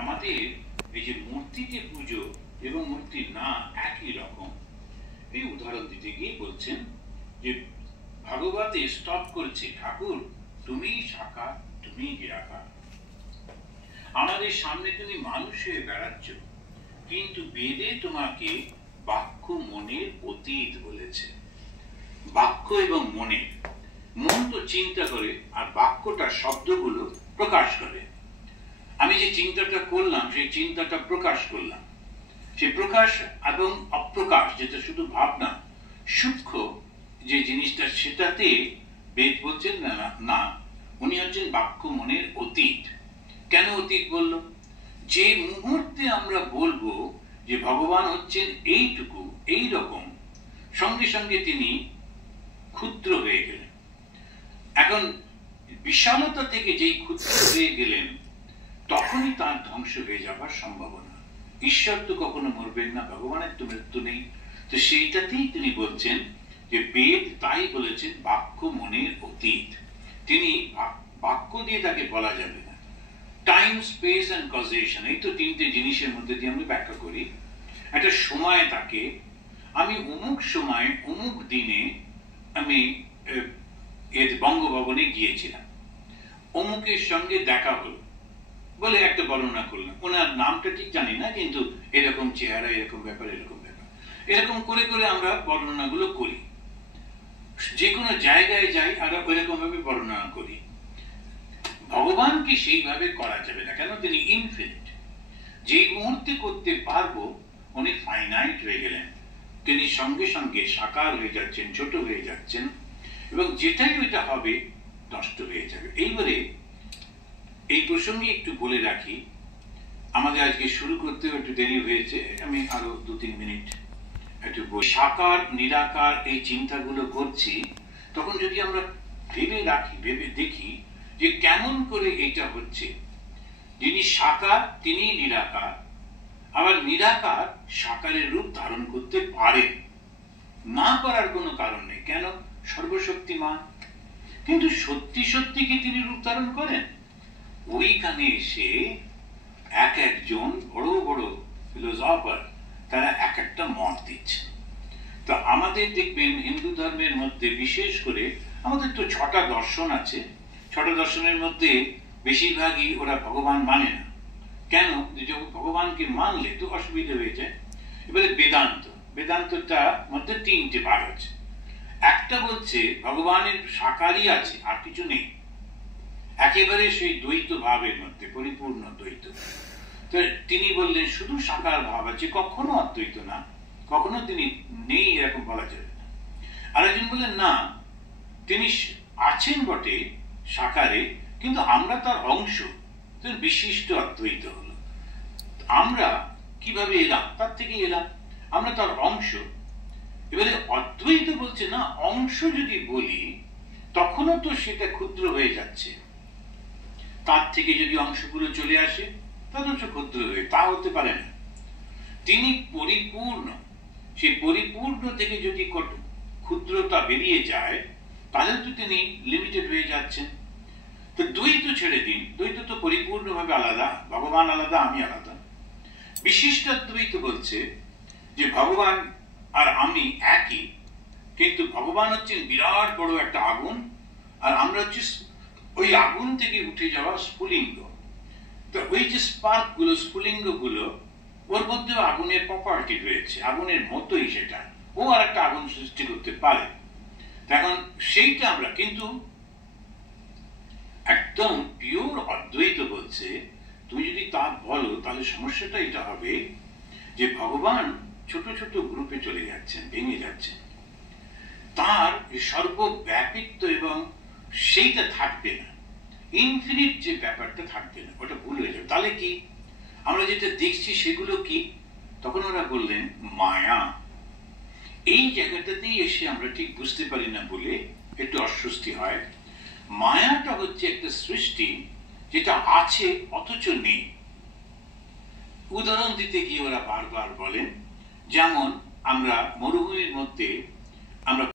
আমাদের এই যে মূর্তিতে পুজো এবং মূর্তি না একই রকম, এই উদাহরণ দিতে গিয়ে বলছেন যে ভাগবতে স্টপ করছে, ঠাকুর তুমি সাকার, তুমি নিরাকার। আমাদের সামনে তুমি মানুষ হয়ে বেড়াচ্ছ, কিন্তু বেদে তোমাকে বাক্য মনের অতীত বলেছে। বাক্য এবং মনে, মন তো চিন্তা করে আর বাক্যটা শব্দগুলো প্রকাশ করে। আমি যে চিন্তাটা করলাম সেই চিন্তাটা প্রকাশ করলাম, সেই প্রকাশ এবং অপ্রকাশ যেটা শুধু ভাবনা, সূক্ষ্ম যে জিনিসটা, সেটাতে বেদ বলছেন না, উনি হচ্ছেন বাক্য মনের অতীত। কেন অতীত বলল? যে মুহূর্তে আমরা বলবো যে ভগবান হচ্ছেন এইটুকু, এই রকম, সঙ্গে সঙ্গে তিনি ক্ষুদ্র হয়ে গেলেন। এখন বিশালতা থেকে যেই ক্ষুদ্র হয়ে গেলেন, তখনই তার ধ্বংস হয়ে যাবার সম্ভাবনা। ঈশ্বর তো কখনো মরবেন না, ভগবানের তো মৃত্যু নেই। তো সেইটাতেই তিনি বলছেন যে বেদ তাই বলেছেন বাক্য মনের অতীত। তিনি বাক্য দিয়ে তাকে বলা যাবে না। টাইম, স্পেস এন্ড কজেশন, এই তো তিনটে জিনিসের মধ্যে দিয়ে আমরা ব্যাখ্যা করি। একটা সময় থাকে, আমি অমুক সময় অমুক দিনে আমি বঙ্গভবনে গিয়েছিলাম, অমুকের সঙ্গে দেখা হলো বলে একটা বর্ণনা করলাম। ওনার নামটা ঠিক জানি না, কিন্তু এরকম চেহারা, এরকম ব্যাপার, এরকম ব্যাপার, এরকম করে করে আমরা বর্ণনাগুলো করি। যে কোনো জায়গায় যাই আমরা ওইরকম ভাবে বর্ণনা করি। ভগবানকে সেইভাবে করা যাবে না, কেন? তিনি ইনফিনিট। যেই মুহূর্তে করতে পারবো উনি ফাইনাইট হয়ে গেলেন, তিনি সঙ্গে সঙ্গে সাকার হয়ে যাচ্ছেন, ছোট হয়ে যাচ্ছেন, এবং যেটাই ওইটা হবে নষ্ট হয়ে যাবে। এইবারে এই প্রসঙ্গে একটু বলে রাখি, আমাদের আজকে শুরু করতেও একটু দেরি হয়েছে, আমি আরো 2-3 মিনিট একটু সাকার নিরাকার এই চিন্তাগুলো করছি। তখন যদি আমরা ভেবে রাখি, ভেবে দেখি যে কেমন করে এটা হচ্ছে, যিনি সাকার তিনি নিরাকার, আবার নিরাকার সাকারের রূপ ধারণ করতে পারেন, না করার কোনো কারণ নেই। কেন? সর্বশক্তিমান। কিন্তু সত্যি সত্যি কি তিনি রূপ ধারণ করেন? ওইখানে এসে এক একজন বড় বড় ফিলোসফার তারা এক একটা মত দিচ্ছে। তো আমাদের দেখবেন হিন্দু ধর্মের মধ্যে বিশেষ করে, আমাদের তো 6টা দর্শন আছে, 6টা দর্শনের মধ্যে বেশিরভাগই ওরা ভগবান মানে না। কেন? ভগবানকে মানলে তো অসুবিধা হয়ে যায়। এবারে বেদান্ত, বেদান্তটা মধ্যে 3টে ভাগ আছে। একটা বলছে ভগবানের সাকারই আছে, আর কিছু নেই, একেবারে সেই দ্বৈত ভাবের মধ্যে, পরিপূর্ণ দ্বৈত। তো তিনি বললেন শুধু সাকার ভাব আছে, কখনো অদ্বৈত না, কখনো তিনি নেই এরকম বলা যাবে না। আরেকজন বললেন না, তিনি আছেন বটে সাকারে, কিন্তু আমরা তার অংশ, বিশিষ্ট অদ্বৈত হলো। আমরা কিভাবে এলাম? তার থেকে এলাম, আমরা তার অংশ। এবারে অদ্বৈত বলছে না, অংশ যদি বলি তখনও তো সেটা ক্ষুদ্র হয়ে যাচ্ছে, তার থেকে যদি অংশগুলো চলে আসে তখন সে ক্ষুদ্র হয়ে, তা হতে পারে না। তিনি পরিপূর্ণ, সেই পরিপূর্ণ থেকে যদি ক্ষুদ্রতা বেরিয়ে যায় তাহলে তো তিনি লিমিটেড হয়ে যাচ্ছেন। তো দ্বৈত ছেড়ে দিন, দ্বৈত তো পরিপূর্ণভাবে আলাদা, ভগবান আলাদা, আমি আলাদা। বিশিষ্ট দ্বৈত বলছে যে ভগবান আর আমি একই, কিন্তু ভগবান হচ্ছেন বিরাট বড় একটা আগুন, আর আমরা হচ্ছে ওই আগুন থেকে উঠে যাওয়া স্ফুলিঙ্গ। তো ওই যে স্পার্ক গুলো, স্ফুলিঙ্গ গুলো, ওর মধ্যে আগুনের প্রপার্টি রয়েছে, আগুনের মতোই সেটা, ও আর একটা আগুন সৃষ্টি করতে পারে। এখন সেইটা আমরা, কিন্তু একদম পিওর অদ্বৈত বলছে তুমি যদি তা বলো তাহলে সমস্যাটা এটা হবে যে ভগবান ছোট ছোট গ্রুপে চলে যাচ্ছেন, ভেঙে যাচ্ছেন, তার সর্বব্যাপিত্ব এবং সেইটা থাকবে না, ইনফিনিট যে ব্যাপারটা থাকবে না, ওটা ভুল হয়ে যাবে। তাহলে কি আমরা যেটা দেখছি সেগুলো কি? তখন ওরা বললেন মায়া। এই জায়গাটাতেই এসে আমরা ঠিক বুঝতে পারি না বলে একটু অস্বস্তি হয়। মায়াটা হচ্ছে একটা সৃষ্টি যেটা আছে অথচ নেই। উদাহরণ দিতে গিয়ে ওরা বারবার বলেন, যেমন আমরা মরুভূমির মধ্যে আমরা